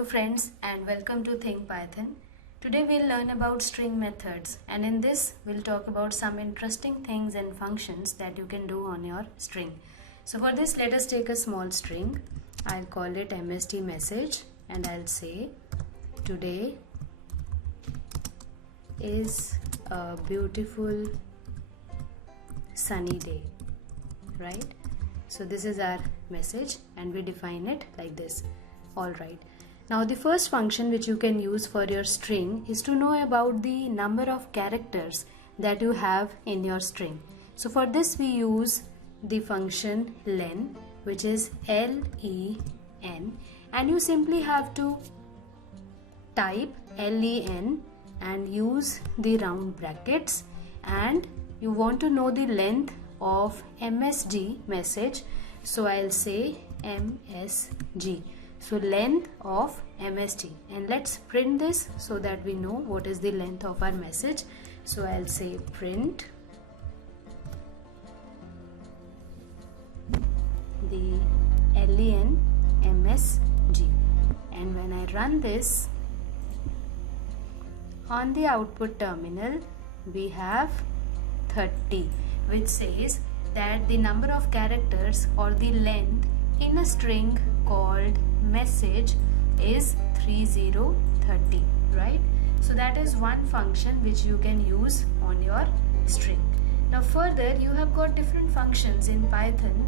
Hello friends and welcome to Think Python. Today we'll learn about string methods, and in this we'll talk about some interesting things and functions that you can do on your string. So for this, let us take a small string. I'll call it MSD message and I'll say today is a beautiful sunny day, right? So this is our message and we define it like this. Alright, now the first function which you can use for your string is to know about the number of characters that you have in your string. So for this we use the function len, which is len, and you simply have to type len and use the round brackets, and you want to know the length of MSG message, so I'll say MSG. So length of MSG, and let's print this so that we know what is the length of our message. So I'll say print the len MSG, and when I run this on the output terminal we have 30, which says that the number of characters or the length in a string called message is 3030, right? So that is one function which you can use on your string. Now further, you have got different functions in Python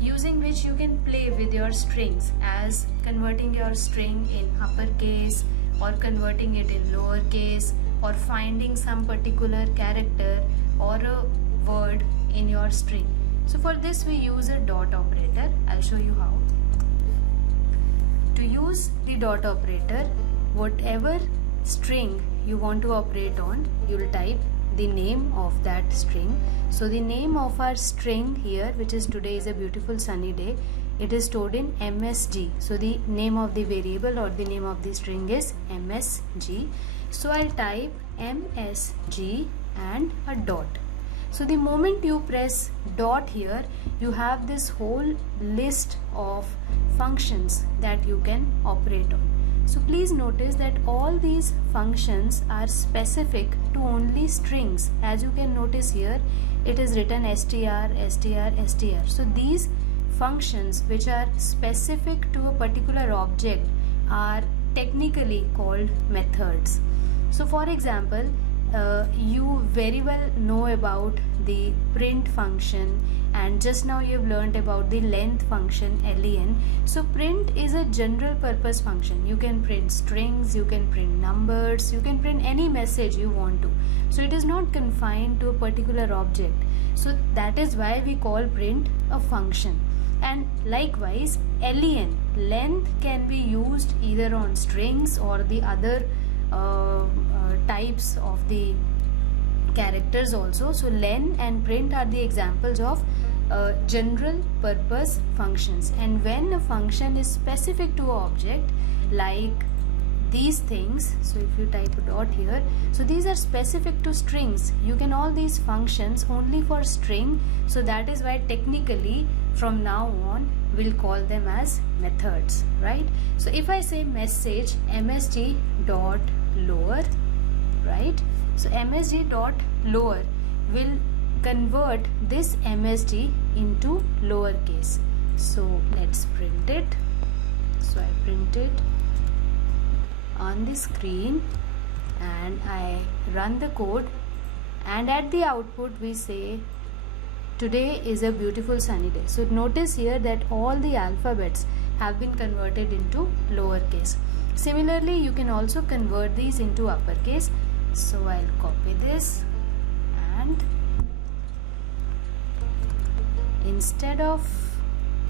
using which you can play with your strings, as converting your string in uppercase or converting it in lowercase, or finding some particular character or a word in your string. So for this we use a dot operator. I'll show you how. To use the dot operator, whatever string you want to operate on, you'll type the name of that string. So the name of our string here, which is today is a beautiful sunny day, it is stored in MSG. So the name of the variable or the name of the string is MSG. So I'll type MSG and a dot. So the moment you press dot here, you have this whole list of functions that you can operate on. So please notice that all these functions are specific to only strings. As you can notice here, it is written str, str, str. So these functions which are specific to a particular object are technically called methods. So for example, you very well know about the print function, and just now you have learned about the length function len. So print is a general purpose function. You can print strings, you can print numbers, you can print any message you want to. So it is not confined to a particular object. So that is why we call print a function. And likewise len, length, can be used either on strings or the other types of the characters also. So len and print are the examples of general purpose functions, and when a function is specific to an object like these things, so if you type a dot here, so these are specific to strings. You can all these functions only for string, so that is why technically from now on we'll call them as methods, right? So if I say message msg dot lower, right? So msg dot lower will convert this msg into lowercase. So let's print it. So I print it on the screen and I run the code, and at the output we say today is a beautiful sunny day. So notice here that all the alphabets have been converted into lowercase. Similarly, you can also convert these into uppercase. So I'll copy this, and instead of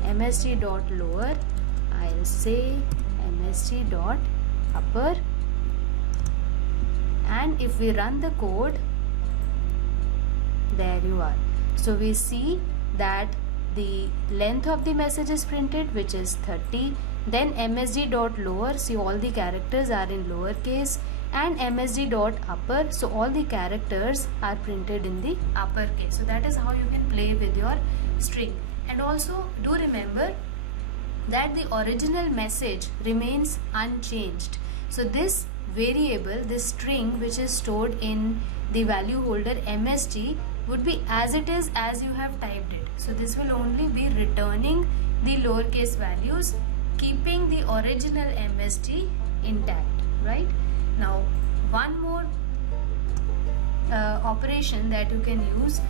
msg dot lower, I'll say msg dot upper, and if we run the code, there you are. So we see that the length of the message is printed, which is 30. Then msg dot lower, see all the characters are in lowercase, and msg dot upper, so all the characters are printed in the uppercase. So that is how you can play with your string. And also do remember that the original message remains unchanged. So this variable, this string which is stored in the value holder MSG, would be as it is as you have typed it. So this will only be returning the lowercase values, keeping the original MSG intact, right? Now one more operation that you can use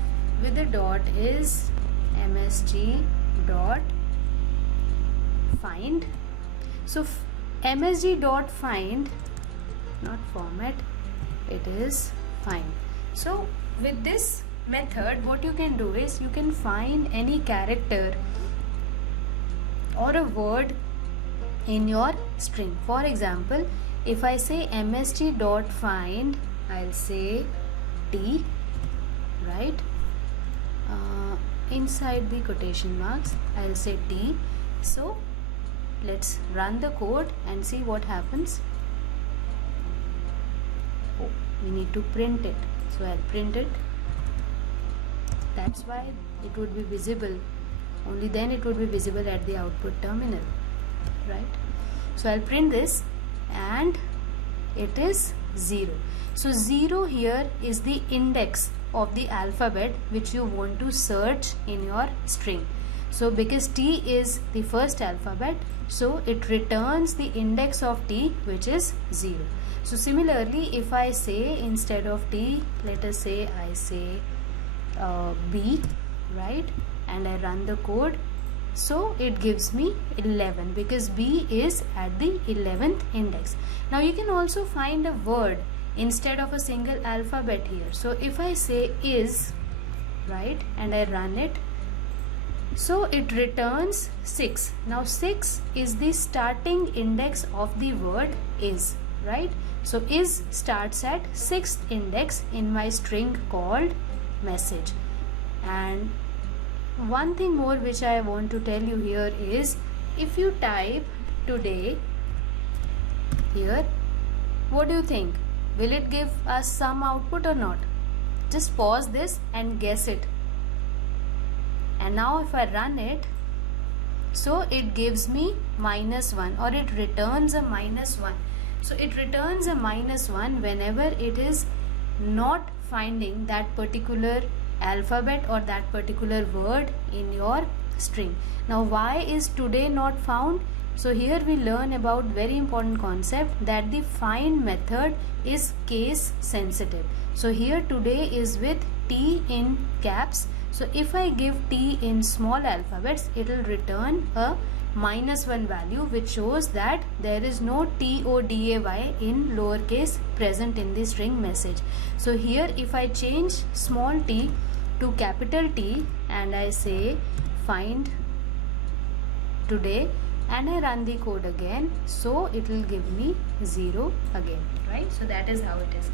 with the dot is MSG dot find. So MSG dot find, not format, it is find. So with this method, what you can do is you can find any character or a word in your string. For example, if I say MSG dot find, I'll say T, right? Inside the quotation marks, I'll say T. So let's run the code and see what happens. Oh, we need to print it, so I'll print it. That's why it would be visible, only then it would be visible at the output terminal, right? So I'll print this and it is 0. So 0 here is the index of the alphabet which you want to search in your string. So because T is the first alphabet, so it returns the index of T, which is 0. So similarly, if I say instead of T, let us say I say B, right, and I run the code, so it gives me 11 because B is at the 11th index. Now you can also find a word instead of a single alphabet here. So if I say is, right, and I run it, so it returns 6. Now 6 is the starting index of the word is, right? So is starts at 6th index in my string called message. And one thing more which I want to tell you here is, if you type today here, what do you think? Will it give us some output or not? Just pause this and guess it. And now if I run it, so it gives me -1, or it returns a -1. So it returns a -1 whenever it is not finding that particular alphabet or that particular word in your string. Now why is today not found? So here we learn about very important concept that the find method is case sensitive. So here today is with T in caps. So if I give T in small alphabets, it will return a -1 value, which shows that there is no TODAY in lowercase present in the string message. So here if I change small t to capital T and I say find today and I run the code again, so it will give me 0 again, right? So that is how it is.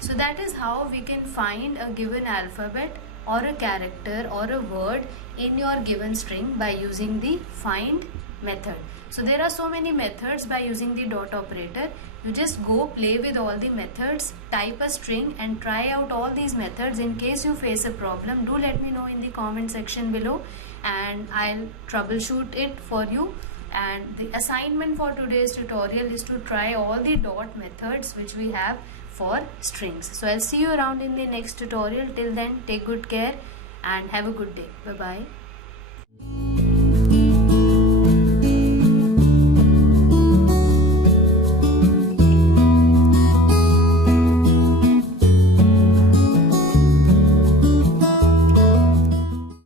So that is how we can find a given alphabet or a character or a word in your given string by using the find method. So there are so many methods by using the dot operator. You just go play with all the methods, type a string and try out all these methods. In case you face a problem, do let me know in the comment section below and I'll troubleshoot it for you. And the assignment for today's tutorial is to try all the dot methods which we have for strings. So I'll see you around in the next tutorial. Till then, take good care and have a good day. Bye bye.